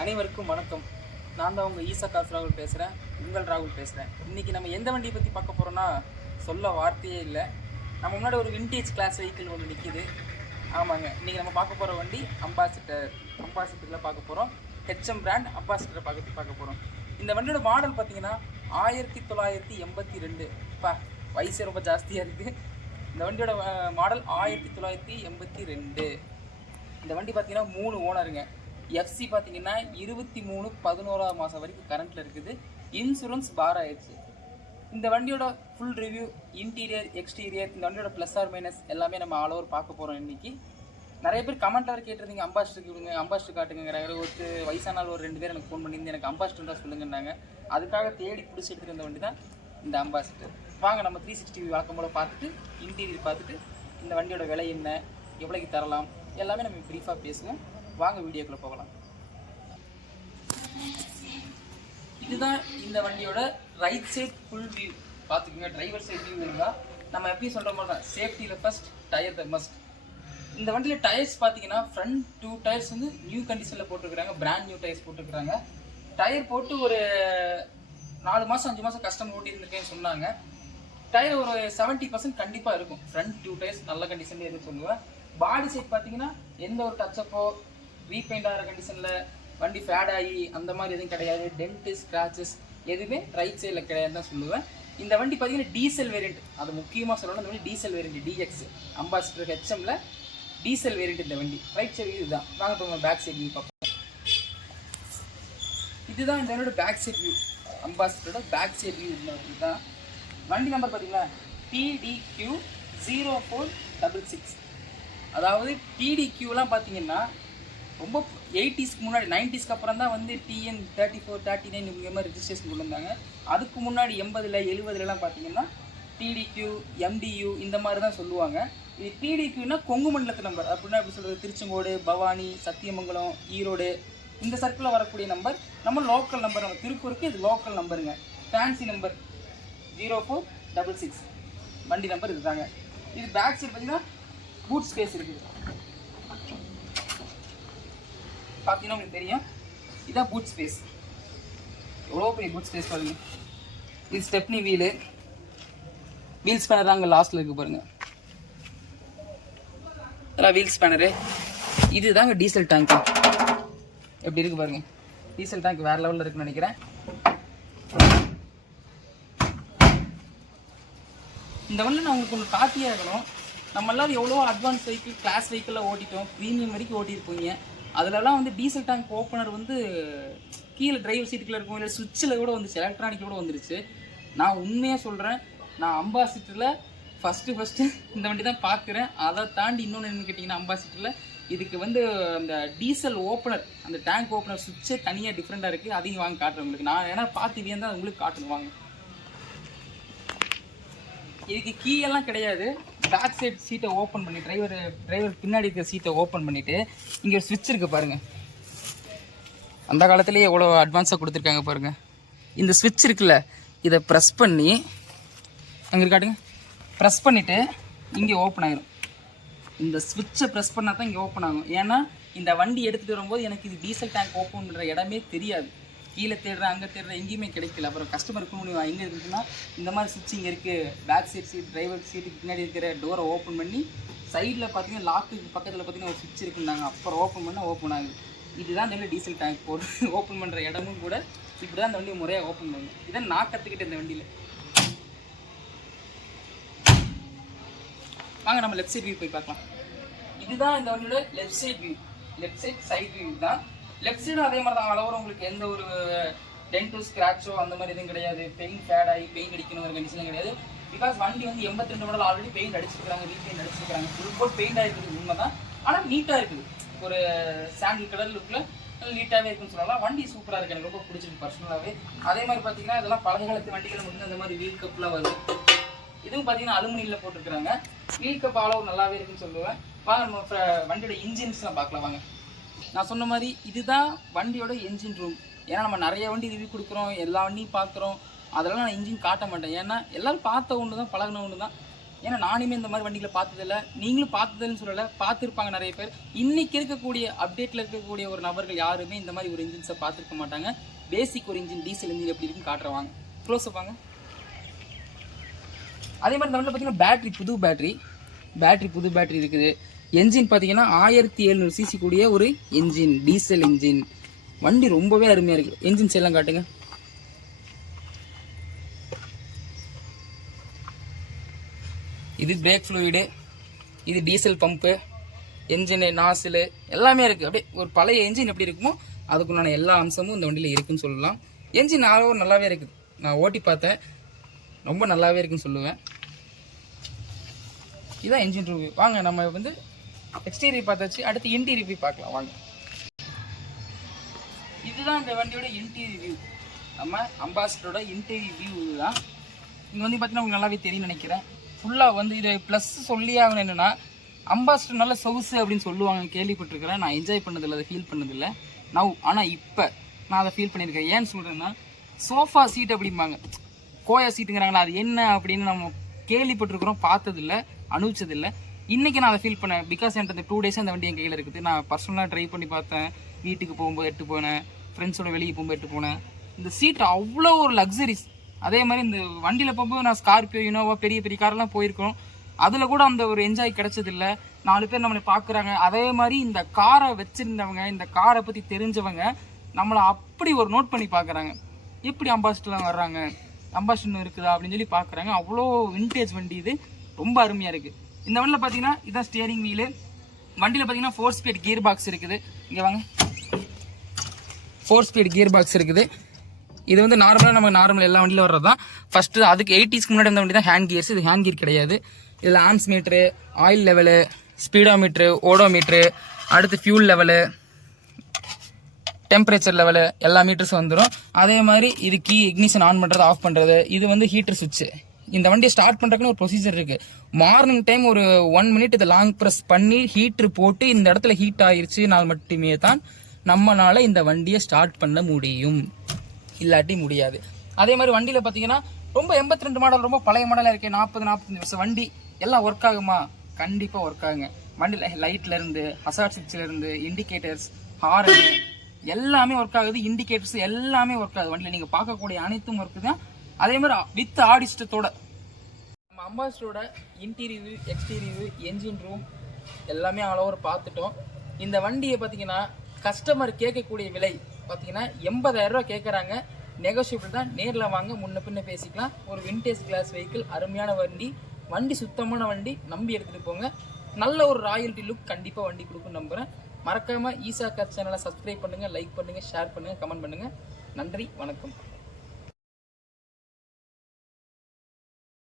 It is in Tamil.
அனைவருக்கும் வணக்கம். நான் தான் உங்கள் ஈசா கார்ஸ் ராகுல் பேசுகிறேன். உங்கள் ராகுல் பேசுகிறேன். இன்றைக்கி நம்ம எந்த வண்டியை பற்றி பார்க்க போகிறோன்னா சொல்ல வார்த்தையே இல்லை. நம்ம முன்னாடி ஒரு விண்டேஜ் கிளாஸ் வெஹிக்கிள் ஒன்று நிற்கிது. ஆமாங்க, இன்றைக்கி நம்ம பார்க்க போகிற வண்டி அம்பாசிடரில் பார்க்க போகிறோம். ஹெச்எம் பிராண்ட் அம்பாசிடரை பார்க்க போகிறோம். இந்த வண்டியோட மாடல் பார்த்தீங்கன்னா 1982. இப்போ வயசு ரொம்ப ஜாஸ்தியாக இருக்குது. இந்த வண்டியோட மாடல் 1982. இந்த வண்டி பார்த்தீங்கன்னா 3 ஓனருங்க. எஃப்சி பார்த்தீங்கன்னா 23/11 மாதம் வரைக்கும் கரண்ட்டில் இருக்குது. இன்சூரன்ஸ் பார் ஆயிடுச்சு. இந்த வண்டியோட ஃபுல் ரிவ்யூ, இன்டீரியர், எக்ஸ்டீரியர், இந்த வண்டியோட ப்ளஸ் ஆர் மைனஸ் எல்லாமே நம்ம ஆல் ஓவர் பார்க்க போகிறோம். இன்றைக்கி நிறைய பேர் கமெண்ட்டாக கேட்டிருந்தீங்க, அம்பாசிடருக்கு விடுங்க, அம்பாசிடர் காட்டுங்கிறாங்க. ஒரு வயசானாலும் ஒரு 2 பேர் எனக்கு ஃபோன் பண்ணியிருந்து எனக்கு அம்பாசிடர் தான் சொல்லுங்கன்னாங்க. அதுக்காக தேடி பிடிச்சி எடுத்துகிட்டு இருந்த வண்டி தான் இந்த அம்பாசிடர். வாங்க நம்ம 360 வழக்கம் போல் பார்த்துட்டு, இன்டீரியர் பார்த்துட்டு, இந்த வண்டியோட விலை என்ன, எவ்வளோக்கு தரலாம், எல்லாமே நம்ம ப்ரீஃபாக பேசுவோம். வாங்க வீடியோக்குள்ளே போகலாம். இதுதான் இந்த வண்டியோட ரைட் சைட் ஃபுல் வியூ. பார்த்துக்கோங்க, டிரைவர் சைட் வியூ இருந்தால் நம்ம எப்பயும் சொல்கிற மாதிரி தான், சேஃப்டியில் ஃபஸ்ட், டயர் த மஸ்ட். இந்த வண்டியில் டயர்ஸ் பார்த்தீங்கன்னா ஃப்ரண்ட் 2 டயர்ஸ் வந்து நியூ கண்டிஷனில் போட்டுருக்குறாங்க. பிராண்ட் நியூ டயர்ஸ் போட்டுருக்குறாங்க. டயர் போட்டு ஒரு 4 மாதம் 5 மாதம் கஸ்டமர் ஓட்டி இருந்திருக்கேன்னு சொன்னாங்க. டயர் ஒரு 70% கண்டிப்பாக இருக்கும். ஃப்ரண்ட் 2 டயர்ஸ் நல்ல கண்டிஷன்லேயே இருக்குன்னு சொல்லுவேன். பாடி சைட் பார்த்தீங்கன்னா எந்த ஒரு டச்சப்போ, ரீபெயிண்ட் ஆகிற கண்டிஷனில் வண்டி ஃபேட் ஆகி அந்த மாதிரி எதுவும் கிடையாது. டென்ட்டு, ஸ்க்ராச்சஸ் எதுவுமே ரைட் சைடில் கிடையாது தான் சொல்லுவேன். இந்த வண்டி பார்த்தீங்கன்னா டீசல் வேரியண்ட், அது முக்கியமாக சொல்லணும். இந்த வண்டி டீசல் வேரியண்ட் டிஎக்ஸ் அம்பாசிடர் ஹெச்எம்ல டீசல் வேரியண்ட். இந்த வண்டி ரைட் சைடு இதுதான். வாங்க இப்போ நம்ம பேக் சைட் வியூ பார்ப்போம். இதுதான் இந்த வண்டியோட பேக் சைட் வியூ. அம்பாசிடரோட பேக் சைட் வியூ இதுதான். வண்டி நம்பர் பார்த்தீங்களா, PDQ 0466. அதாவது PDQலாம் பார்த்தீங்கன்னா ரொம்ப 80ஸ்க்கு முன்னாடி, 90ஸ்க்கு அப்புறம் தான் வந்து TN 34, 39 இந்த மாதிரி ரிஜிஸ்ட்ரேஷன் கொண்டு வந்தாங்க. அதுக்கு முன்னாடி 80ல் 70லலாம் பார்த்தீங்கன்னா PDQ, MDU இந்த மாதிரி தான் சொல்லுவாங்க. இது PDQனா கொங்கு மண்டலத்து நம்பர். அப்படின்னா எப்படி சொல்கிறது, திருச்செங்கோடு, பவானி, சத்தியமங்கலம், ஈரோடு இந்த சர்க்கிளில் வரக்கூடிய நம்பர் நம்ம லோக்கல் நம்பர். நம்ம திருப்பூருக்கு இது லோக்கல் நம்பருங்க. ஃபேன்சி நம்பர் 0466 வண்டி நம்பர் இதுதாங்க. இது பேக் சைடு பார்த்தீங்கன்னா பூட் ஸ்பேஸ் இருக்குது. பார்த்தீங்கன்னா உங்களுக்கு தெரியும், இதுதான் பூட் ஸ்பேஸ். எவ்வளோ பெரிய பூட் ஸ்பேஸ் பாருங்க. இது ஸ்டெப்னி வீல் ஸ்பேனர் அங்கே லாஸ்ட்டில் இருக்குது பாருங்கள். இதெல்லாம் வீல் ஸ்பேனரு. இது தாங்க டீசல் டேங்க்கு. எப்படி இருக்குது பாருங்கள். டீசல் டேங்க் வேறு லெவலில் இருக்குன்னு நினைக்கிறேன். இந்த வண்டியில் நான் உங்களுக்கு ஒன்று காட்டியே இருக்கணும். நம்ம எல்லோரும் எவ்வளோ அட்வான்ஸ் வெஹிக்கிள், கிளாஸ் வெஹிக்கிளில் ஓட்டிட்டோம், ப்ரீமியம் வரைக்கும் ஓட்டியிருப்பீங்க. அதிலலாம் வந்து டீசல் டேங்க் ஓப்பனர் வந்து கீழே டிரைவர் சீட்டுக்குள்ளே இருக்கும், இல்லை சுவிட்சில் கூட வந்துச்சு, எலக்ட்ரானிக் கூட வந்துருச்சு. நான் உண்மையாக சொல்கிறேன், நான் அம்பாசிடரில் ஃபஸ்ட்டு இந்த வண்டி தான் பார்க்குறேன். அதை தாண்டி இன்னொன்று என்னன்னு கேட்டிங்கன்னா, அம்பாசிடரில் இதுக்கு வந்து அந்த டீசல் ஓப்பனர், அந்த டேங்க் ஓப்பனர் சுவிட்சே தனியாக டிஃப்ரெண்ட்டாக இருக்குது. அதையும் வாங்க காட்டுறேன் உங்களுக்கு. நான் ஏன்னா பார்த்து வியந்தான் உங்களுக்கு காட்டணும். வாங்க. இதுக்கு கீயெல்லாம் கிடையாது. பேக் சைட் சீட்டை ஓப்பன் பண்ணி, டிரைவர் பின்னாடி இருக்கிற சீட்டை ஓப்பன் பண்ணிவிட்டு இங்கே ஒரு ஸ்விட்ச் இருக்குது பாருங்கள். அந்த காலத்துலேயே எவ்வளோ அட்வான்ஸாக கொடுத்துருக்காங்க பாருங்கள். இந்த ஸ்விட்ச் இருக்குல்ல, இதை ப்ரெஸ் பண்ணி அங்கே இருக்காட்டுங்க, ப்ரெஸ் பண்ணிவிட்டு இங்கே ஓப்பன் ஆகிடும். இந்த ஸ்விட்சை ப்ரெஸ் பண்ணால் தான் இங்கே ஓப்பன் ஆகும். ஏன்னா இந்த வண்டி எடுத்துகிட்டு வரும்போது எனக்கு இது டீசல் டேங்க் ஓப்பன் பண்ணுற இடமே தெரியாது. கீழே தேடுறேன், அங்கே தேடுறேன், எங்கேயுமே கிடைக்கல. அப்புறம் கஸ்டமருக்கு முடியும் எங்கே இருக்குதுன்னா, இந்த மாதிரி சுவிட்ச் இங்கே இருக்குது. பேக் சைட் சீட், டிரைவர் சீட்டுக்கு பின்னாடி இருக்கிற டோரை ஓப்பன் பண்ணி சைடில் பார்த்தீங்கன்னா லாக்குக்கு பக்கத்தில் பார்த்தீங்கன்னா ஒரு சுவிட்ச் இருக்குன்னாங்க. அப்புறம் ஓப்பன் பண்ணால் ஓப்பன் ஆகுது. இதுதான் இந்த டீசல் டேங்க் போட்டு ஓப்பன் பண்ணுற இடமும் கூட இப்படி தான் இந்த வண்டியை முறையாக ஓப்பன் பண்ணும். இதான் நான் கற்றுக்கிட்டேன் இந்த வண்டியில். வாங்க நம்ம லெஃப்ட் சைட் வியூ போய் பார்க்கலாம். இதுதான் இந்த வண்டியோட left side view. Left side side view தான். லெஃப்ட் சைடும் அதே மாதிரி தான். அளவு உங்களுக்கு எந்த ஒரு டென்ட்டோ, ஸ்க்ராச்சோ அந்த மாதிரி எதுவும் கிடையாது. பெயிண்ட் ஃபேட் ஆகி பெயிண்ட் அடிக்கணும் ஒரு கண்டிஷனும் கிடையாது. பிகாஸ் வண்டி வந்து 82 மாடல் ஆல்ரெடி பெயிண்ட் அடிச்சிருக்காங்க, ரீபெயிண்ட் அடிச்சிருக்காங்க. ஃபுல் கோட் பெயிண்ட் ஆகிருக்குது உண்மை தான். ஆனால் நீட்டாக இருக்குது. ஒரு சாண்டில் கலர் லுக்கில் நீட்டாகவே இருக்குன்னு சொல்லலாம். வண்டி சூப்பராக இருக்குது, எனக்கு ரொம்ப பிடிச்சிருக்கு பர்சனலாகவே. அதே மாதிரி பார்த்தீங்கன்னா இதெல்லாம் பழைய காலத்து வண்டிகள் மட்டும்தான் இந்த மாதிரி வீல் கப்லாம் வருது. இதுவும் பார்த்தீங்கன்னா அலுமினியில் போட்டுருக்குறாங்க. வீல் கப் அளவு நல்லாவே இருக்குன்னு சொல்லுவேன். வாங்க நம்ம வண்டியோட இன்ஜின்ஸ்லாம் பார்க்கலாம். வாங்க. நான் சொன்ன மாதிரி இதுதான் வண்டியோட என்ஜின் ரூம். ஏன்னா நம்ம நிறைய வண்டி ரிவ்யூ கொடுக்குறோம், எல்லா வண்டியும் பார்க்குறோம். அதெல்லாம் நான் இன்ஜின் காட்ட மாட்டேன். ஏன்னா எல்லோரும் பார்த்த ஒன்று தான், பழகின ஒன்று தான். ஏன்னா நானுமே இந்த மாதிரி வண்டிகளை பார்த்ததில்ல, நீங்களும் பார்த்ததில்லைன்னு சொல்லலை, பார்த்துருப்பாங்க நிறைய பேர். இன்னைக்கு இருக்கக்கூடிய அப்டேட்டில் இருக்கக்கூடிய ஒரு நபர்கள் யாருமே இந்த மாதிரி ஒரு இன்ஜின்ஸை பார்த்துருக்க மாட்டாங்க. பேசிக் ஒரு இன்ஜின், டீசல் இன்ஜின் எப்படி இருக்குன்னு காட்டுறவாங்க, க்ளோஸ் வாங்க. அதே மாதிரி இந்த வண்டியில் பார்த்தீங்கன்னா பேட்டரி புது பேட்டரி இருக்குது. என்ஜின் பார்த்தீங்கன்னா 1700 சிசி கூடிய ஒரு என்ஜின், டீசல் என்ஜின். வண்டி ரொம்பவே அருமையாக இருக்குது. என்ஜின்ஸ் எல்லாம் காட்டுங்க. இது பிரேக் ஃப்ளூயிடு, இது டீசல் பம்பு, என்ஜின் நாசில் எல்லாமே இருக்குது. அப்படியே ஒரு பழைய என்ஜின் எப்படி இருக்குமோ அதுக்குண்டான எல்லா அம்சமும் இந்த வண்டியில் இருக்குன்னு சொல்லலாம். என்ஜின் நல்லாவே இருக்குது. நான் ஓட்டி பார்த்தேன், ரொம்ப நல்லாவே இருக்குன்னு சொல்லுவேன். இதுதான் என்ஜின் ரிவ்யூ. வாங்க நம்ம வந்து எக்ஸ்டீரியர் பார்த்தாச்சு, அடுத்து இன்டீரியர் ரிவ்யூ பார்க்கலாம் வாங்க. இதுதான் இந்த வண்டியோட இன்டீரியர் வியூ. நம்ம அம்பாசிடரோட இன்டீரியர் வியூ தான். இங்கே வந்து பார்த்தீங்கன்னா உங்களுக்கு நல்லாவே தெரியும் நினைக்கிறேன். ஃபுல்லாக வந்து இதை ப்ளஸ் சொல்லி ஆகணும் என்னென்னா, அம்பாசிடர் நல்ல சொகுசு அப்படின்னு சொல்லுவாங்க, கேள்விப்பட்டிருக்கிறேன். நான் என்ஜாய் பண்ணதில்லை, அதை ஃபீல் பண்ணதில்லை ஆனால் இப்போ நான் அதை ஃபீல் பண்ணியிருக்கேன். ஏன்னு சொல்கிறேன்னா, சோஃபா சீட் அப்படிம்பாங்க, கோயா சீட்டுங்கிறாங்களா, அது என்ன அப்படின்னு நம்ம கேள்விப்பட்டிருக்கிறோம், பார்த்ததில்லை, அனுபவிச்சதில்லை. இன்றைக்கி நான் அதை ஃபீல் பண்ணேன். பிகாஸ் என்கிட்ட இந்த 2 டேஸாக அந்த வண்டி என் கையில் இருக்குது. நான் பர்சனலாக ட்ரை பண்ணி பார்த்தேன், வீட்டுக்கு போகும்போது எட்டு போனேன், ஃப்ரெண்ட்ஸோட வெளியே போகும்போது எட்டு போனேன். இந்த சீட் அவ்வளோ ஒரு லக்ஸரிஸ். அதே மாதிரி இந்த வண்டியில் போகும்போது நான் ஸ்கார்பியோ, இனோவா, பெரிய பெரிய காரெல்லாம் போயிருக்கோம், அதில் கூட அந்த ஒரு என்ஜாய் கிடைச்சதில்லை. 4 பேர் நம்மளை பார்க்குறாங்க. அதே மாதிரி இந்த காரை வச்சுருந்தவங்க, இந்த காரை பற்றி தெரிஞ்சவங்க நம்மளை அப்படி ஒரு நோட் பண்ணி பார்க்குறாங்க. எப்படி அம்பாசிடர்லாம் வர்றாங்க, அம்பாசிடர் இருக்குதா அப்படின்னு சொல்லி பார்க்குறாங்க. அவ்வளோ விண்டேஜ் வண்டி இது, ரொம்ப அருமையாக இருக்குது. இந்த வண்டியில் பார்த்தீங்கன்னா இதுதான் ஸ்டியரிங் வீலு. வண்டியில் பார்த்தீங்கன்னா 4 ஸ்பீட் கியர் பாக்ஸ் இருக்குது. இங்கே வாங்க, 4 ஸ்பீட் கியர் பாக்ஸ் இருக்குது. இது வந்து நார்மல் எல்லா வண்டியில் வர்றது தான். ஃபஸ்ட்டு அதுக்கு 80ஸ்க்கு முன்னாடி இந்த வண்டி தான் ஹேண்ட் கியர்ஸ். இது ஹேண்ட் கியர் கிடையாது. இதில் arms metre, oil level, speedometer, ஓடோமீட்ரு, அடுத்து ஃபியூல் லெவலு, டெம்பரேச்சர் லெவலு, எல்லா மீட்டர்ஸும் வந்துடும். அதே மாதிரி இது கீ, இக்னிஷன் ஆன் பண்ணுறது, ஆஃப் பண்ணுறது. இது வந்து ஹீட்டர் சுவிட்சு. இந்த வண்டியை ஸ்டார்ட் பண்ணுறதுக்குன்னு ஒரு ப்ரொசீஜர் இருக்குது. மார்னிங் டைம் ஒரு 1 மினிட் இதை லாங் ப்ரெஸ் பண்ணி ஹீட்ரு போட்டு இந்த இடத்துல ஹீட் ஆயிடுச்சுனால் மட்டுமே தான் நம்மளால் இந்த வண்டியை ஸ்டார்ட் பண்ண முடியும், இல்லாட்டி முடியாது. அதே மாதிரி வண்டியில் பார்த்தீங்கன்னா ரொம்ப 82 மாடல், ரொம்ப பழைய மாடலாக இருக்குது. 40-45 வருஷம் வண்டி எல்லாம் ஒர்க் ஆகுமா? கண்டிப்பாக ஒர்க் ஆகுங்க. வண்டியில் லைட்லேருந்து, ஹசார்ட் ஸ்விட்ச்லேருந்து, இண்டிகேட்டர்ஸ், ஹார்னு எல்லாமே ஒர்க் ஆகுது. இண்டிகேட்டர்ஸ் எல்லாமே ஒர்க் ஆகுது. வண்டியில் நீங்கள் பார்க்கக்கூடிய அனைத்தும் ஒர்க்கு தான். அதே மாதிரி வித் ஆடி சிஸ்டத்தோட நம்ம அம்பாசிடரோட இன்டீரியர், எக்ஸ்டீரியர், என்ஜின் ரூம் எல்லாமே ஆல் ஓவர் பார்த்துட்டோம். இந்த வண்டியை பார்த்தீங்கன்னா கஸ்டமர் கேட்கக்கூடிய விலை பார்த்தீங்கன்னா 80,000 ரூபா கேட்குறாங்க. நெகோஷியபிள் தான், நேரில் வாங்க, முன்ன பின்ன பேசிக்கலாம். ஒரு விண்டேஜ் கிளாஸ் வெஹிக்கிள், அருமையான வண்டி சுத்தமான வண்டி, நம்பி எடுத்துகிட்டு போங்க. நல்ல ஒரு ராயல்ட்டி லுக் கண்டிப்பாக வண்டி கொடுக்கும் நம்புகிறேன். மறக்காமல் ஈஷா கார்ஸ் சேனலை சப்ஸ்கிரைப் பண்ணுங்கள், லைக் பண்ணுங்கள், ஷேர் பண்ணுங்கள், கமெண்ட் பண்ணுங்கள். நன்றி, வணக்கம்.